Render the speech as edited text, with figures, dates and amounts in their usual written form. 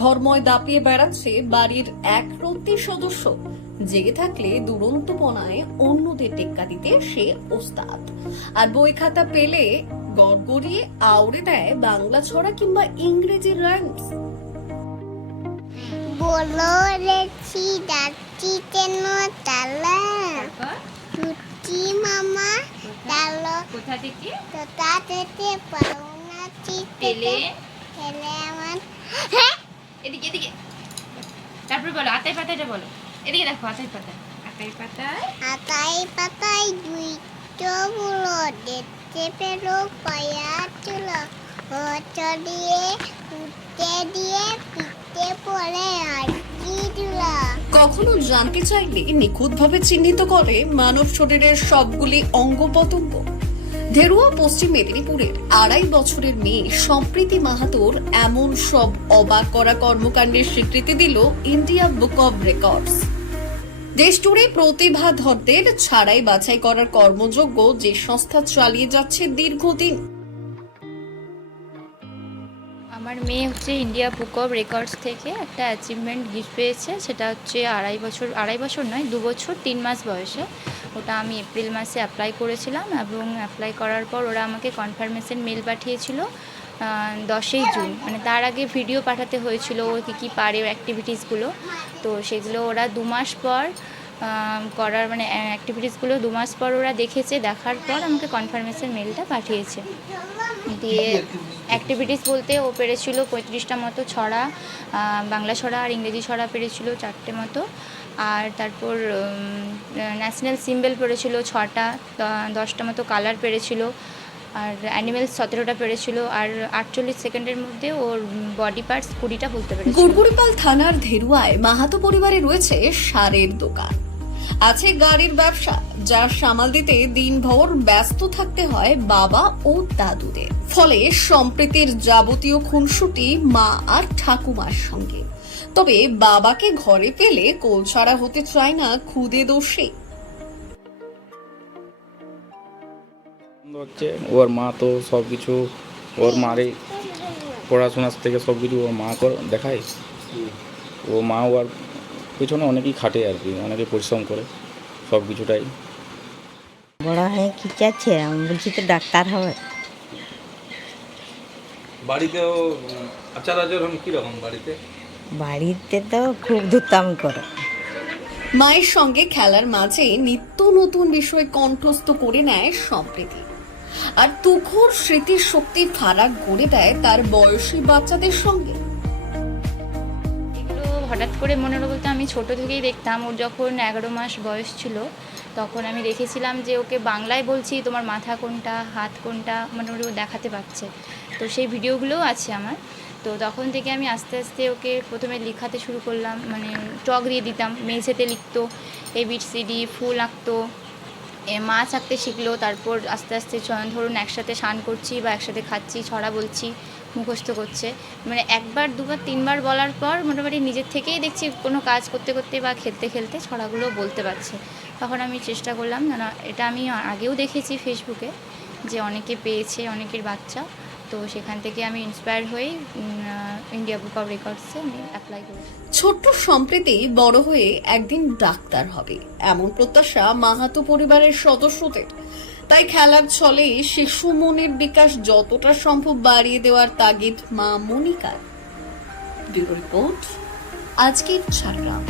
ঘরময় দাপিয়ে বেড়াচ্ছে বাড়ির একরত্তি সদস্য। জেগে থাকলে দুরন্তপনায় অন্যদের টেক্কা দিতে সে ওস্তাদ। আর বই খাতা পেলে গড়গড়িয়ে আউড়ে দেয় বাংলা ছড়া কিংবা ইংরেজি রাইমস। বলো রেছি যাচ্ছি কেন তালা চুটি মামা তালো কোথা থেকে তোতা যেতে পারো না তেলে ছেলে আমার এদিকে এদিকে তারপর বলো আতাই পাতাটা বলো। এদিকে দেখো আতাই পাতায় আতাই পাতায় দুইটো বলো দেখতে পেলো পায়া চলো চড়িয়ে উঠতে দিয়ে পিঠে পড়ে আর কি দিলা। কখনো জানতে চাইলে নিখুঁতভাবে চিহ্নিত করে মানব শরীরের সবগুলি অঙ্গ প্রত্যঙ্গ। ধেরুয়া পশ্চিম মেদিনীপুরের 2.5 বছরের মেয়ে সম্প্রীতি মাহাতোর এমন সব অবাক করা কর্মকাণ্ডের স্বীকৃতি দিল ইন্ডিয়া বুক অব রেকর্ডস। দেশ জুড়ে প্রতিভাধরদের ছাড়াই বাছাই করার কর্মযোগ্য যে সংস্থা চালিয়ে যাচ্ছে দীর্ঘদিন। আমার মেয়ে হচ্ছে ইন্ডিয়া বুক অফ রেকর্ডস থেকে একটা অ্যাচিভমেন্ট গিফট পেয়েছে। সেটা হচ্ছে 2.5 বছর নয় 2 বছর 3 মাস বয়সে। ওটা আমি এপ্রিল মাসে অ্যাপ্লাই করেছিলাম এবং অ্যাপ্লাই করার পর ওরা আমাকে কনফার্মেশন মেল পাঠিয়েছিল 10ই জুন। মানে তার আগে ভিডিও পাঠাতে হয়েছিল ও কী পারে অ্যাক্টিভিটিসগুলো। তো সেগুলো ওরা 2 মাস পর করার মানে অ্যাক্টিভিটিসগুলো 2 মাস পর ওরা দেখেছে, দেখার পর আমাকে কনফার্মেশন মেলটা পাঠিয়েছে। দিয়ে অ্যাক্টিভিটিস বলতে ও পেরেছিল 35টা মতো ছড়া, বাংলা ছড়া আর ইংরেজি ছড়া পেরেছিল 4টে মতো। আর তারপর ন্যাশনাল সিম্বল পেরেছিল 6টা, 10টা মতো কালার পেরেছিল। আর অ্যানিমেলস 17টা পেরেছিল। আর 48 সেকেন্ডের মধ্যে ওর বডি পার্টস 20টা বলতে পেরেছিল। গুড়গুড়িপাল থানার ধেরুয়ায় মাহাতো পরিবারে রয়েছে সারের দোকান, আছে গাড়ির ব্যবসা, যার সামাল দিতে দিনভর ব্যস্ত থাকতে হয় বাবা ও দাদুদের। ফলে সম্প্রীতির যাবতীয় খুনসুটি মা আর ঠাকুমার সঙ্গে। তবে বাবাকে ঘরে পেলে কোলছাড়া হতে চায় না খুদে দোষে। হচ্ছে ওর মা তো সব কিছু ওর মারে পড়াশোনার থেকে সব কিছু ওর মা দেখায়। ও মা ওর পিছনে অনেকেই খাটে আর কি, অনেকে পরিশ্রম করে সব কিছুটাই। বড় হয়ে কি চাচ্ছে? আমি বলছি তো ডাক্তার হবে। বাড়িতেও আচার আচরণ কিরকম? বাড়িতে তো খুব ধুতাম করে। মায়ের সঙ্গে খেলার মাঝে নিত্য নতুন বিষয় কণ্ঠস্থ করে নেয় সম্প্রীতি। আর তুখোর স্মৃতির শক্তি ফারাক গড়ে দেয় তার বয়সী বাচ্চাদের সঙ্গে। এগুলো হঠাৎ করে মনে হলো বলতে আমি ছোট থেকেই দেখতাম। ওর যখন 11 মাস বয়স ছিল তখন আমি দেখেছিলাম যে ওকে বাংলায় বলছি তোমার মাথা কোনটা হাত কোনটা মোটামুটি ও দেখাতে পারছে। তো সেই ভিডিওগুলোও আছে আমার। তো তখন থেকে আমি আস্তে আস্তে ওকে প্রথমে লেখাতে শুরু করলাম, মানে চক দিয়ে দিতাম, মেঝেতে লিখতো, ABCD ফুল আঁকতো, মাছ আঁকতে শিখলো। তারপর আস্তে আস্তে ধরুন একসাথে স্নান করছি বা একসাথে খাচ্ছি, ছড়া বলছি, মুখস্থ করছে। মানে 1বার 2বার 3বার বলার পর মোটামুটি নিজের থেকেই দেখছি কোনো কাজ করতে করতে বা খেলতে খেলতে ছড়াগুলো বলতে পারছে। তখন আমি চেষ্টা করলাম, না এটা আমি আগেও দেখেছি ফেসবুকে যে অনেকে পেয়েছে, অনেকের বাচ্চা। তো সেখান থেকে আমি ইন্সপায়ার হয়ে ইন্ডিয়া বুক অফ রেকর্ডসে আমি অ্যাপ্লাই করেছি। ছোট্ট সম্প্রীতি বড় হয়ে একদিন ডাক্তার হবে এমন প্রত্যাশা মাহাতো পরিবারের সদস্যদের। তাই খেলার ছলে শিশু মনের বিকাশ যতটা সম্ভব বাড়িয়ে দেওয়ার তাগিদ মা মনিকার। ব্যুরো রিপোর্ট, আজকের ঝাড়গ্রাম।